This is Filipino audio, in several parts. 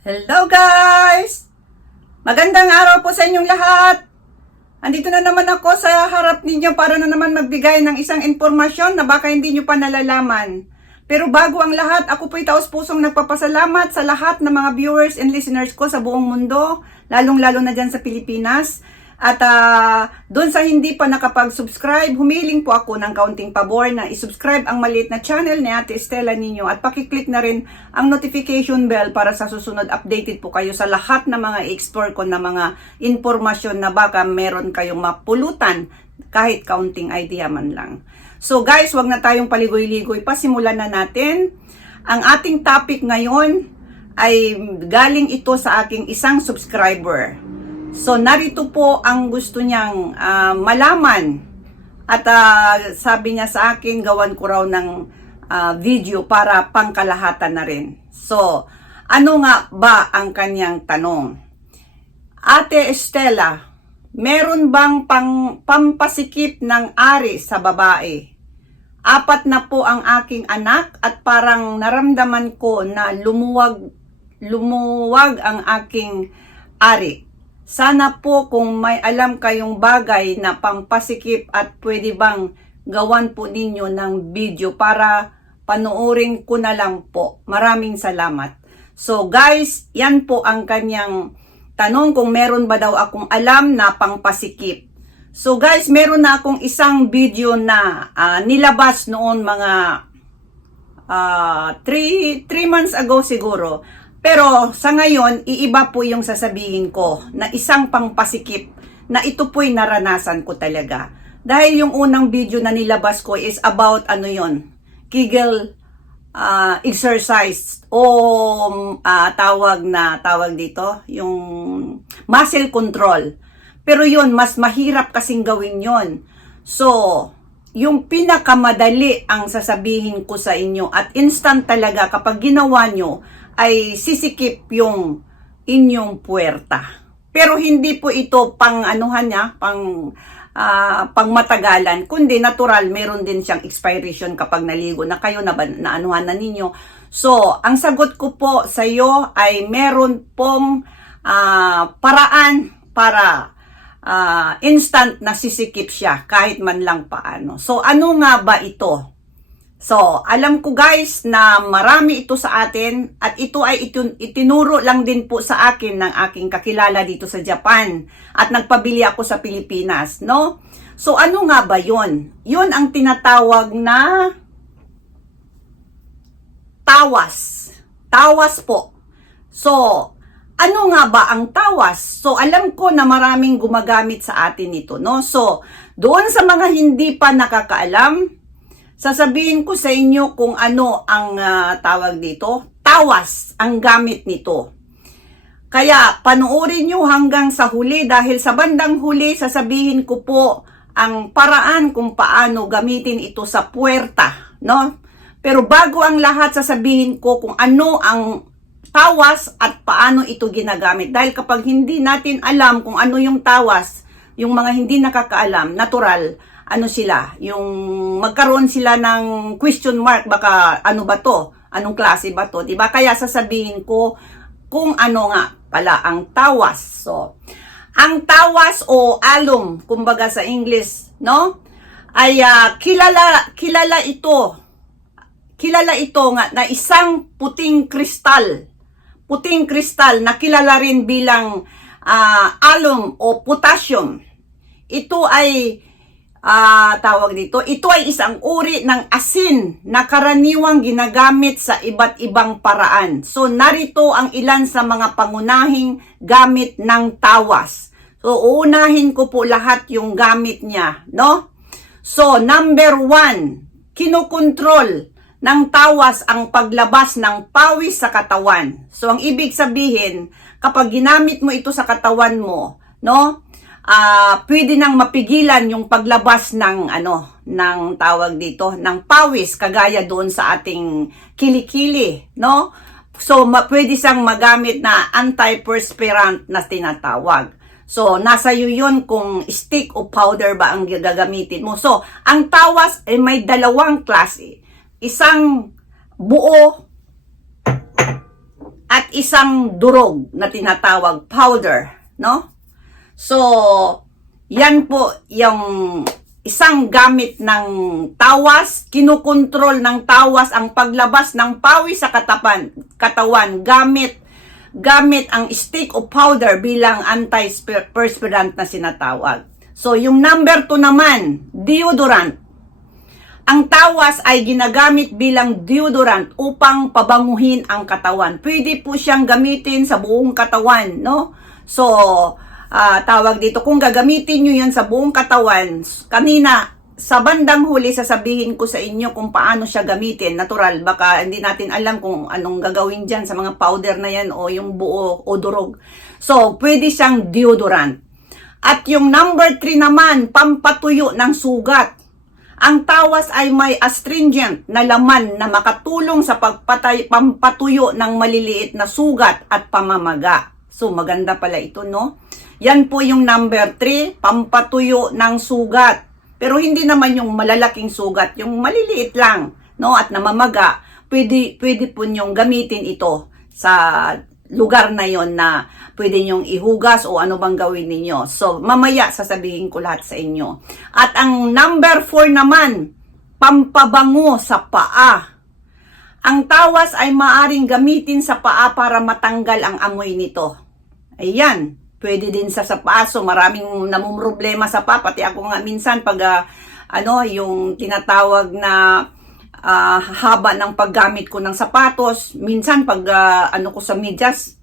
Hello guys! Magandang araw po sa inyong lahat! Andito na naman ako sa harap ninyo para na naman magbigay ng isang informasyon na baka hindi nyo pa nalalaman. Pero bago ang lahat, ako po'y taos pusong nagpapasalamat sa lahat ng mga viewers and listeners ko sa buong mundo, lalong-lalo na dyan sa Pilipinas. At ah, doon sa hindi pa nakapag-subscribe, humiling po ako ng kaunting pabor na isubscribe ang maliit na channel ni Ate Estela ninyo at pakiclick na rin ang notification bell para sa susunod updated po kayo sa lahat ng mga explore ko na mga informasyon na baka meron kayong mapulutan kahit kaunting idea man lang. So guys, wag na tayong paligoy-ligoy pa, simulan na natin. Ang ating topic ngayon ay galing ito sa aking isang subscriber. So narito po ang gusto niyang ah, malaman at ah, sabi niya sa akin gawan ko raw ng ah, video para pangkalahatan na rin. So ano nga ba ang kanyang tanong? Ate Estela, meron bang pang, pampasikip ng ari sa babae? Apat na po ang aking anak at parang naramdaman ko na lumuwag lumuwag ang aking ari. Sana po kung may alam kayong bagay na pampasikip at pwede bang gawan po ninyo ng video para panoorin ko na lang po. Maraming salamat. So guys, yan po ang kanyang tanong kung meron ba daw akong alam na pangpasikip. So guys, meron na akong isang video na ah, nilabas noon mga 3 months ago siguro. Pero sa ngayon, iiba po yung sasabihin ko na isang pangpasikip na ito po'y naranasan ko talaga. Dahil yung unang video na nilabas ko is about ano yon Kegel ah, exercise o ah, tawag na tawag dito, yung muscle control. Pero yun, mas mahirap kasing gawin yon. So, yung pinakamadali ang sasabihin ko sa inyo at instant talaga kapag ginawa nyo ay sisikip yung inyong puwerta. Pero hindi po ito pang anuhan niya, pang ah, pang matagalan, kundi natural, meron din siyang expiration kapag naligo na kayo na, na anuhan na ninyo. So, ang sagot ko po sa iyo ay meron pong ah, paraan para ah, instant na sisikip siya kahit man lang paano. So ano nga ba ito? So, alam ko guys na marami ito sa atin at ito ay itun- itinuro lang din po sa akin ng aking kakilala dito sa Japan at nagpabili ako sa Pilipinas, no? So, ano nga ba yon? Yon ang tinatawag na tawas. Tawas po. So, ano nga ba ang tawas? So, alam ko na maraming gumagamit sa atin ito, no? So, doon sa mga hindi pa nakakaalam, sasabihin ko sa inyo kung ano ang ah, tawag dito. Tawas ang gamit nito. Kaya panoorin nyo hanggang sa huli dahil sa bandang huli sasabihin ko po ang paraan kung paano gamitin ito sa puerta, no? Pero bago ang lahat sasabihin ko kung ano ang tawas at paano ito ginagamit. Dahil kapag hindi natin alam kung ano yung tawas, yung mga hindi nakakaalam, natural, ano sila, yung magkaroon sila ng question mark, baka ano ba to? Anong klase ba to? 'Di ba? Kaya sasabihin ko kung ano nga pala ang tawas. So, ang tawas o alum, kumbaga sa English, no? Ay ah, kilala kilala ito. Kilala ito nga na isang puting kristal. Puting kristal na kilala rin bilang ah, alum o potassium. Ito ay ah tawag dito, ito ay isang uri ng asin na karaniwang ginagamit sa iba't ibang paraan. So narito ang ilan sa mga pangunahing gamit ng tawas. So uunahin ko po lahat yung gamit niya, no? So number one, kinukontrol ng tawas ang paglabas ng pawis sa katawan. So ang ibig sabihin, kapag ginamit mo ito sa katawan mo, no? Ah pwede nang mapigilan yung paglabas ng ano ng tawag dito ng pawis kagaya doon sa ating kilikili no so ma- pwede siyang magamit na antiperspirant na tinatawag So, nasa iyo yun kung stick o powder ba ang gagamitin mo. So, ang tawas ay may dalawang klase. Isang buo at isang durog na tinatawag powder, no? So, yan po yung isang gamit ng tawas, kinukontrol ng tawas ang paglabas ng pawis sa katapan, katawan gamit gamit ang stick o powder bilang antiperspirant na sinatawag. So, yung number 2 naman, deodorant. Ang tawas ay ginagamit bilang deodorant upang pabanguhin ang katawan. Pwede po siyang gamitin sa buong katawan, no? So, ah, tawag dito, kung gagamitin nyo yan sa buong katawan, kanina, sa bandang huli, sasabihin ko sa inyo kung paano siya gamitin. Natural, baka hindi natin alam kung anong gagawin dyan sa mga powder na yan o yung buo o durog. So, pwede siyang deodorant. At yung number 3 naman, pampatuyo ng sugat. Ang tawas ay may astringent na laman na makatulong sa pagpatay, pampatuyo ng maliliit na sugat at pamamaga. So, maganda pala ito, no? Yan po yung number 3, pampatuyo ng sugat. Pero hindi naman yung malalaking sugat, yung maliliit lang, no? At namamaga, pwede, pwede po nyong gamitin ito sa lugar na yon na pwede nyong ihugas o ano bang gawin ninyo. So, mamaya sasabihin ko lahat sa inyo. At ang number 4 naman, pampabango sa paa. Ang tawas ay maaring gamitin sa paa para matanggal ang amoy nito. Ayan, pwede din sa sa paa. So, maraming namumroblema sa paa. Pati ako nga minsan pag ah, ano, yung tinatawag na ah, haba ng paggamit ko ng sapatos. Minsan pag ah, ano ko sa medyas,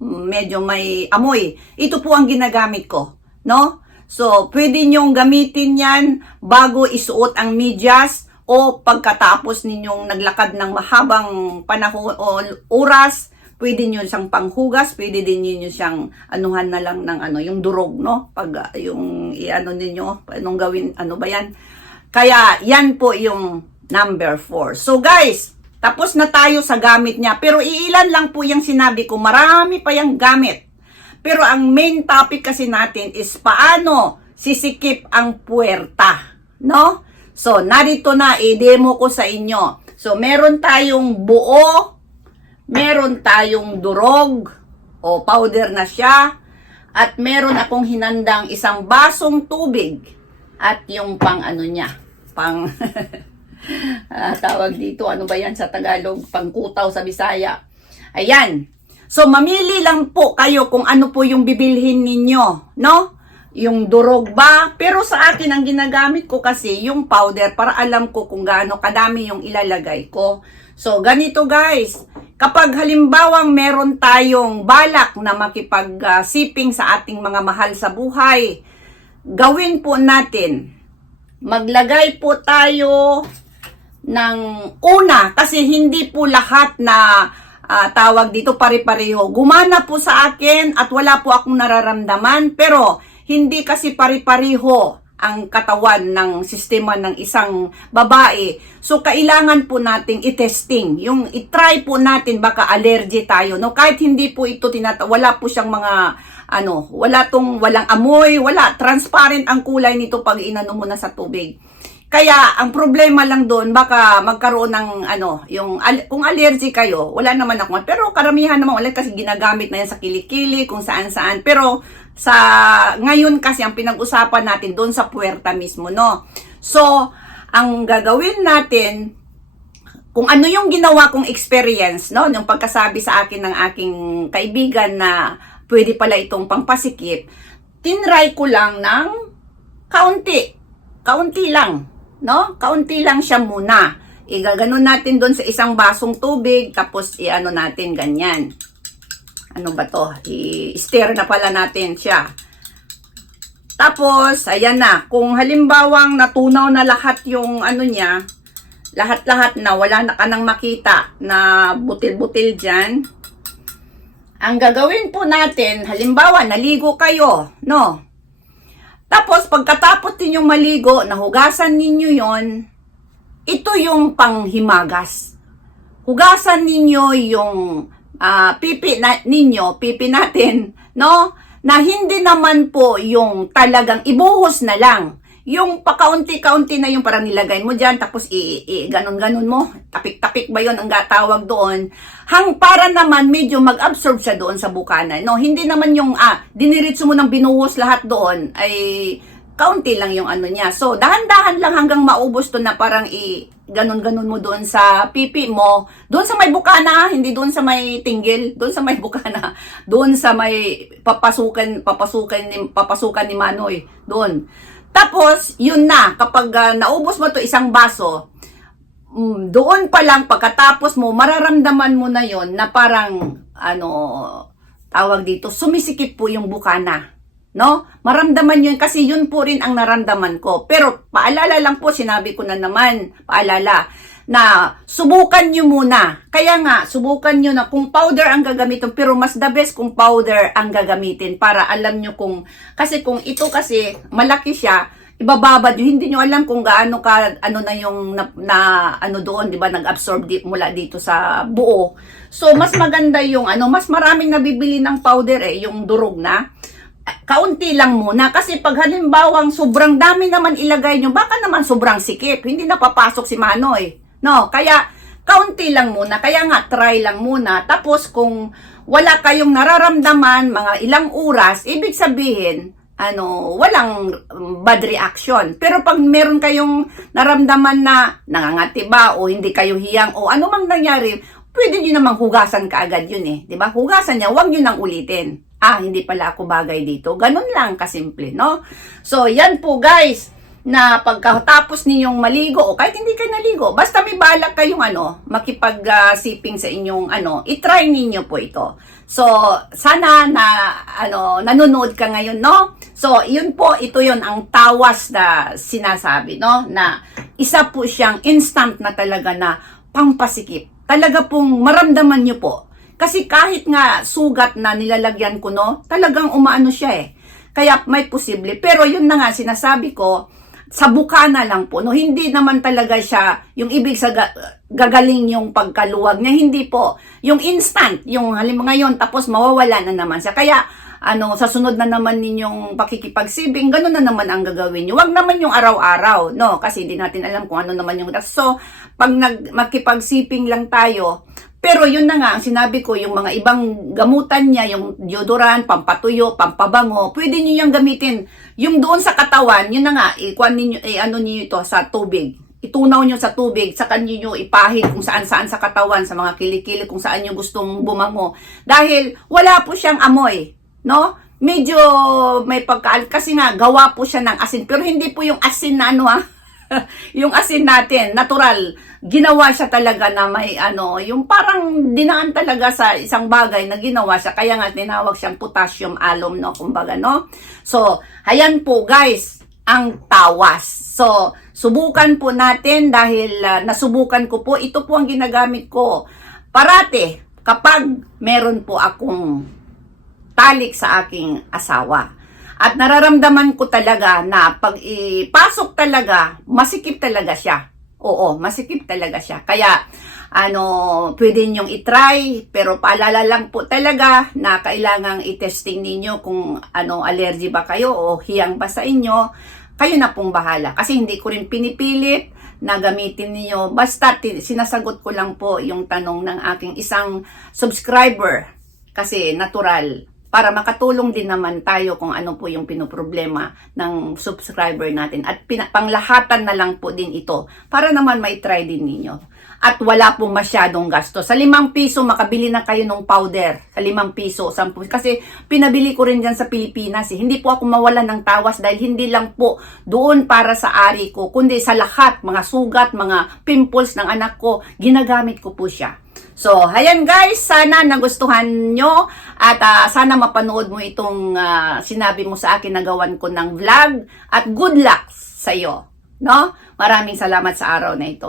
medyo may amoy. Ito po ang ginagamit ko, no? So, pwede nyong gamitin yan bago isuot ang medyas o pagkatapos ninyong naglakad ng mahabang panahon o oras, pwede nyo siyang panghugas, pwede din nyo siyang anuhan na lang ng ano, yung durog, no? Pag ah, yung i-ano ninyo, anong gawin, ano ba yan? Kaya, yan po yung number 4. So, guys, tapos na tayo sa gamit niya. Pero iilan lang po yung sinabi ko. Marami pa yung gamit. Pero ang main topic kasi natin is paano sisikip ang puwerta. No? So, narito na, i-demo ko sa inyo. So, meron tayong buo, meron tayong durog, o powder na siya, at meron akong hinandang isang basong tubig, at yung pang ano niya, pang... Ah, tawag dito, ano ba yan sa Tagalog? Pangkutaw sa Bisaya. Ayan. So, mamili lang po kayo kung ano po yung bibilhin ninyo, no? Yung durog ba? Pero sa akin, ang ginagamit ko kasi yung powder para alam ko kung gaano kadami yung ilalagay ko. So, ganito guys. Kapag halimbawang meron tayong balak na makipag-siping sa ating mga mahal sa buhay, gawin po natin. Maglagay po tayo ng una kasi hindi po lahat na ah, tawag dito pare-pareho. Gumana po sa akin at wala po akong nararamdaman pero hindi kasi pare-pareho ang katawan ng sistema ng isang babae. So, kailangan po nating i-testing. Yung i-try po natin, baka allergy tayo. No? Kahit hindi po ito tinata wala po siyang mga, ano, wala tong, walang amoy, wala. Transparent ang kulay nito pag inano mo na sa tubig. Kaya ang problema lang doon baka magkaroon ng ano, yung al- kung allergy kayo, wala naman ako. Pero karamihan naman wala kasi ginagamit na yan sa kilikili, kung saan-saan. Pero sa ngayon kasi ang pinag-usapan natin doon sa puwerta mismo, no. So, ang gagawin natin kung ano yung ginawa kong experience, no, yung pagkasabi sa akin ng aking kaibigan na pwede pala itong pangpasikip, tinry ko lang ng kaunti. Kaunti lang, no? Kaunti lang siya muna. Igaganon natin doon sa isang basong tubig, tapos iano natin ganyan. Ano ba to? I-stir na pala natin siya. Tapos, ayan na. Kung halimbawang natunaw na lahat yung ano niya, lahat-lahat na, wala na ka nang makita na butil-butil dyan, ang gagawin po natin, halimbawa, naligo kayo, no? Tapos, pagkatapos ninyong maligo, nahugasan ninyo yon ito yung panghimagas. Hugasan ninyo yung ah, pipi na, ninyo, pipi natin, no? Na hindi naman po yung talagang ibuhos na lang. yung pakaunti-kaunti na yung parang nilagay mo dyan, tapos i, i ganon-ganon mo, tapik-tapik ba yun ang tawag doon, hang para naman medyo mag-absorb siya doon sa bukana. No, hindi naman yung, ah, diniritso mo ng binuhos lahat doon, ay kaunti lang yung ano niya. So, dahan-dahan lang hanggang maubos to na parang i ganon-ganon mo doon sa pipi mo. Doon sa may bukana, hindi doon sa may tinggil, doon sa may bukana. Doon sa may papasukan, papasukan ni, papasukan ni Manoy. Doon. Tapos, yun na, kapag ah, naubos mo to isang baso, mm, doon pa lang pagkatapos mo, mararamdaman mo na yon na parang, ano, tawag dito, sumisikip po yung bukana. No? Maramdaman yun kasi yun po rin ang naramdaman ko. Pero paalala lang po, sinabi ko na naman, paalala, na subukan nyo muna. Kaya nga, subukan nyo na kung powder ang gagamitin, pero mas the best kung powder ang gagamitin para alam nyo kung, kasi kung ito kasi, malaki siya, ibababad nyo, hindi nyo alam kung gaano ka, ano na yung, na, na ano doon, di ba, nag-absorb di, mula dito sa buo. So, mas maganda yung, ano, mas maraming nabibili ng powder eh, yung durog na kaunti lang muna kasi pag halimbawang sobrang dami naman ilagay nyo, baka naman sobrang sikip, hindi na papasok si Manoy. No, kaya kaunti lang muna, kaya nga try lang muna. Tapos kung wala kayong nararamdaman mga ilang oras, ibig sabihin, ano, walang um, bad reaction. Pero pag meron kayong naramdaman na nangangati ba o hindi kayo hiyang o ano mang nangyari, pwede nyo namang hugasan kaagad yun eh. ba Hugasan niya, huwag nyo nang ulitin ah, hindi pala ako bagay dito. Ganun lang kasimple, no? So, yan po guys, na pagkatapos ninyong maligo o kahit hindi kayo naligo, basta may balak kayong ano, makipag-siping sa inyong ano, itry ninyo po ito. So, sana na ano, nanonood ka ngayon, no? So, yun po, ito yun ang tawas na sinasabi, no? Na isa po siyang instant na talaga na pampasikip. Talaga pong maramdaman nyo po kasi kahit nga sugat na nilalagyan ko, no, talagang umaano siya eh. Kaya may posible. Pero yun na nga, sinasabi ko, sa bukana lang po, no, hindi naman talaga siya, yung ibig sa gagaling yung pagkaluwag niya, hindi po. Yung instant, yung halimbawa ngayon, tapos mawawala na naman siya. Kaya, ano, sa sunod na naman ninyong pakikipagsibing, ganun na naman ang gagawin niyo. Wag naman yung araw-araw, no? Kasi hindi natin alam kung ano naman yung... So, pag nag, makipagsiping lang tayo, pero yun na nga, ang sinabi ko, yung mga ibang gamutan niya, yung deodorant, pampatuyo, pampabango, pwede niyo yung gamitin. Yung doon sa katawan, yun na nga, ikuan ninyo, eh, ano niyo ito sa tubig. Itunaw niyo sa tubig, sa kanyo niyo ipahid kung saan-saan sa katawan, sa mga kilikili, kung saan niyo gustong bumango. Dahil wala po siyang amoy, no? Medyo may pagkaal, kasi nga, gawa po siya ng asin. Pero hindi po yung asin na ano ha, yung asin natin, natural, ginawa siya talaga na may ano, yung parang dinaan talaga sa isang bagay na ginawa siya, kaya nga tinawag siyang potassium alum, no, kumbaga, no? So, ayan po guys, ang tawas. So, subukan po natin dahil uh, nasubukan ko po, ito po ang ginagamit ko. Parate, kapag meron po akong talik sa aking asawa at nararamdaman ko talaga na pag ipasok talaga, masikip talaga siya. Oo, masikip talaga siya. Kaya, ano, pwede niyong itry, pero paalala lang po talaga na kailangang i-testing ninyo kung ano, allergy ba kayo o hiyang ba sa inyo. Kayo na pong bahala. Kasi hindi ko rin pinipilit na gamitin niyo. Basta sinasagot ko lang po yung tanong ng aking isang subscriber. Kasi natural para makatulong din naman tayo kung ano po yung pinoproblema ng subscriber natin. At panglahatan na lang po din ito para naman may try din ninyo. At wala pong masyadong gasto. Sa limang piso, makabili na kayo ng powder. Sa limang piso, sampu. Kasi pinabili ko rin dyan sa Pilipinas. Eh. Hindi po ako mawala ng tawas dahil hindi lang po doon para sa ari ko, kundi sa lahat, mga sugat, mga pimples ng anak ko, ginagamit ko po siya. So, ayan guys, sana nagustuhan nyo at uh, sana mapanood mo itong uh, sinabi mo sa akin na gawan ko ng vlog at good luck sa iyo. No? Maraming salamat sa araw na ito.